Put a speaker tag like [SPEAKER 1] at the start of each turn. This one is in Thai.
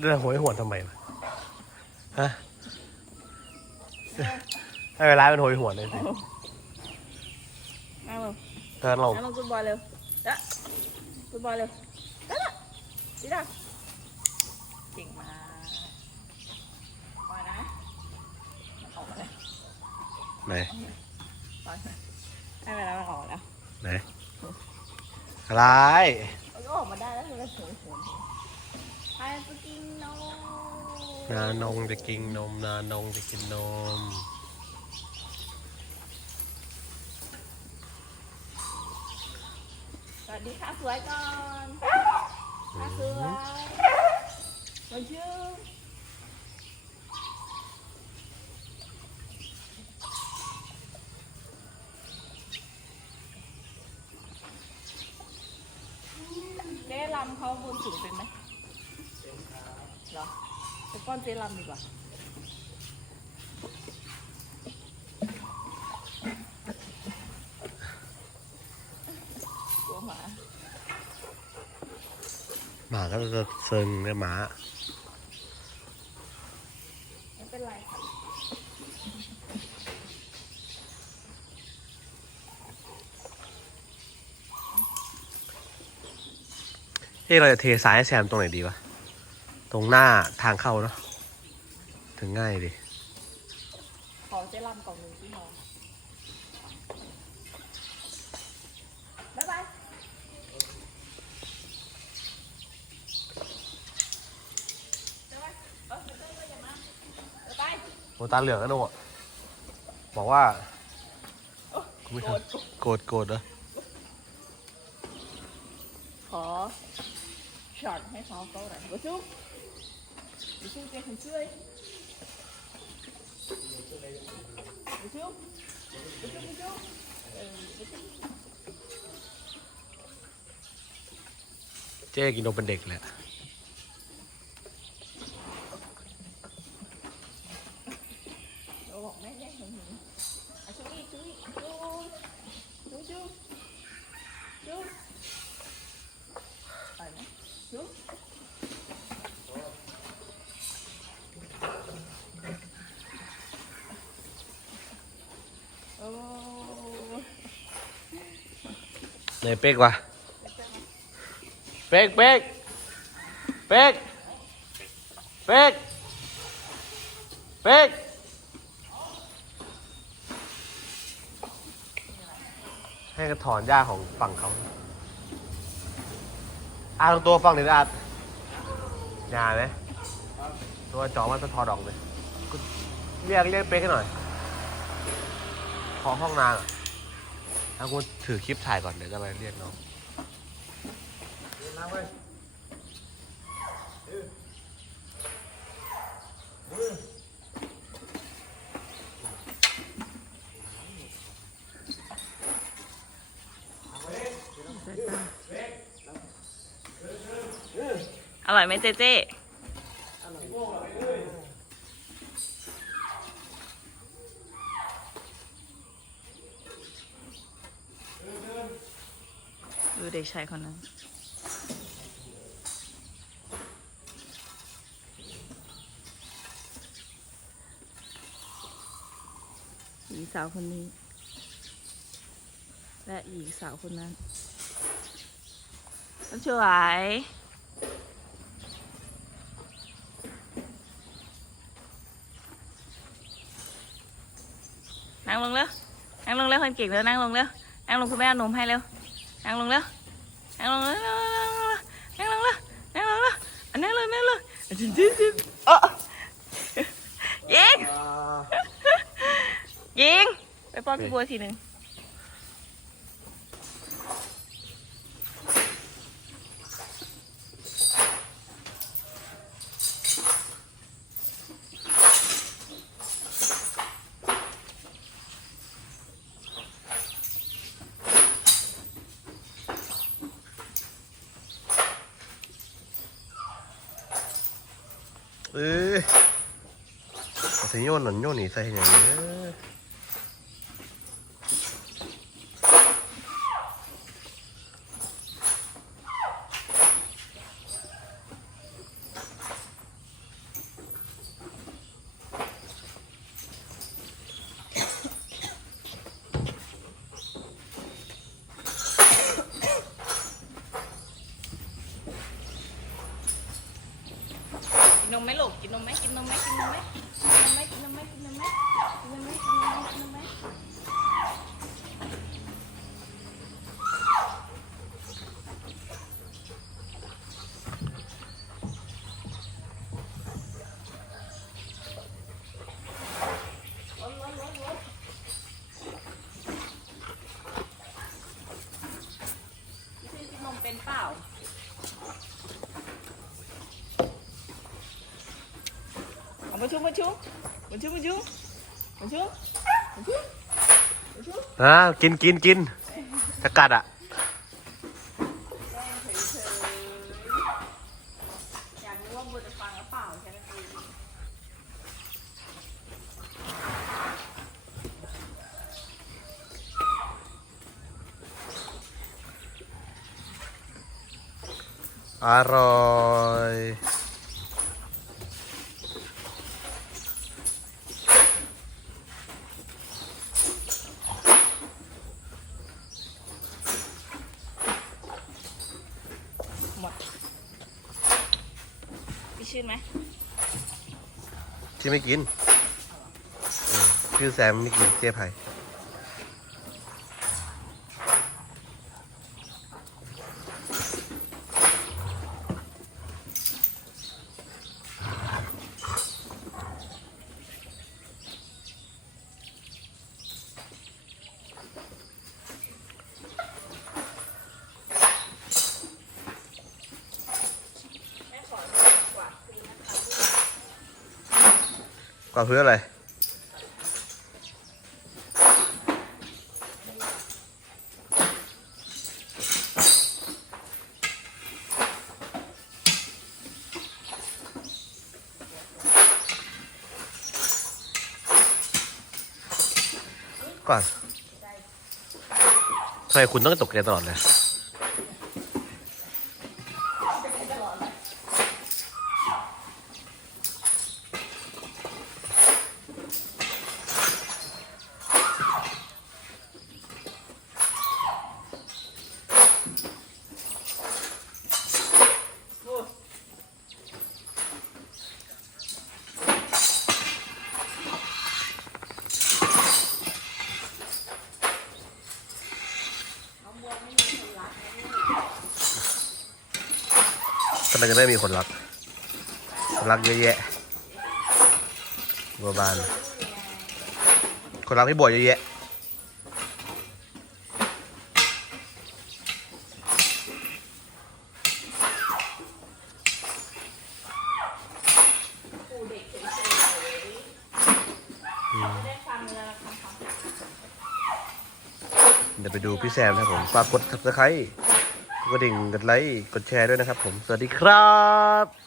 [SPEAKER 1] เดินโหยหวนทำไมวะฮะให้เวลาเป็นโหยหวนเลยสิ
[SPEAKER 2] นั่งลง
[SPEAKER 1] เดินลง
[SPEAKER 2] นั่งลงฟุตบอลเร็วเด้อฟุตบอลเร็วเด้อดีด้าเก่งมากปล่อยนะออกมาเลย
[SPEAKER 1] ไหน
[SPEAKER 2] ปล่อยนะให้เวลามันออกแล้ว
[SPEAKER 1] ไหนอะไร
[SPEAKER 2] ใครจะกินนม
[SPEAKER 1] นานงจะกินนม นานงจะกินนม
[SPEAKER 2] สวัสดีค่ะสวยก่อนค่ะสวยมาชื่อเจ๊ลำเขาบนสูงเป็นไหมเหรอ ไปป้อนเจ๊ลำดีกว่ากลัวหมา
[SPEAKER 1] หมาก็จะเซิงเนี่ยหมา
[SPEAKER 2] ไม่เป็นไรค่ะ
[SPEAKER 1] เฮ้ยเราจะเทสายให้แซมตรงไหนดีวะ ตรงหน้าทางเข้าเนาะถึงง่ายดิ
[SPEAKER 2] ขอเจ๊ลำกล่องหนึ่งที่นอนบ๊ายบายบ๊ายบายเออเจ๊ก็อย่ามาบ๊ายบาย
[SPEAKER 1] โอตาเหลืองนะโนอะบอกว่า
[SPEAKER 2] โอ้
[SPEAKER 1] กูไม่
[SPEAKER 2] โกร
[SPEAKER 1] ทำ
[SPEAKER 2] ธ
[SPEAKER 1] โกรธโกรธเหรอ
[SPEAKER 2] ขอช็อตให้เขาเขาหน่อยบชุบ เจ๊คนช่วยบชุบบชุบบชุบเจ๊
[SPEAKER 1] กินนมเป็นเด็กแหละ
[SPEAKER 2] เราบอกแม่แย่งหนูหนูอะชุบอีกชุบอีกชุบชุบชุบชุบไปไหมชุบโอ้
[SPEAKER 1] ไหนเป๊กวะเป๊กเป๊กเป๊กเป๊กเป๊กให้กระถอนหญ้าของฝั่งเขาอาตรงตัวฝั่งหนี้อาหญ้าไหมตัวจอมันจะถอดออกเลยเรียกเรียกเป๊กให้หน่อย ขอห้องนางอะ แล้วกูถือคลิปถ่ายก่อนเดี๋ยวจะไปเรียกน้อง
[SPEAKER 2] อร่อยไหมเจเจ ดูเด็กชายคนนั้นหญิงสาวคนนี้ และหญิงสาวคนนั้นมันสวยนั่งลงเร็วนั่งลงเร็วคนเก่งเร็วนั่งลงเร็วนั่งลงคุณแม่นมให้เร็ว นั่งลงเร็วนั่งลงเร็วนั่งลงเร็วนั่งลงเร็วนั่งลงเร็วนั่งลงเร็วจิ้มจิ้มจิ้มเออยิงยิงไปป้อนพี่บัวทีหนึ่ง
[SPEAKER 1] เอ้ยเอาสิโยนหน่นโยนหนีใส่อย่างนี้
[SPEAKER 2] นมไหมลูกกินนมไหม กินนมไหม xuống bên xuống bên xuống bên xuống bên xuống bên xuống à kín kín kín. Chắc cắt ạ. À rồi. ชื่
[SPEAKER 1] น
[SPEAKER 2] ไหม
[SPEAKER 1] ที่ไม่กินอืมชื่อแซมไม่กินเจ๊ไผ่
[SPEAKER 2] แม่ขอเลือกกว่าคืนนะคะ
[SPEAKER 1] กวาเพื่ออะไร ก่อนทำไมคุณต้องตกใจตลอดเลย ทำไมจะไม่มีคนรัก คนรักเยอะแยะบัวบาน คนรักพี่บัวเยอะแยะ
[SPEAKER 2] เดี๋ยว
[SPEAKER 1] ไปดูพี่แซมนะผมฝากกด subscribe กดดิ่งกดไลค์กดแชร์ด้วยนะครับผม สวัสดีครับ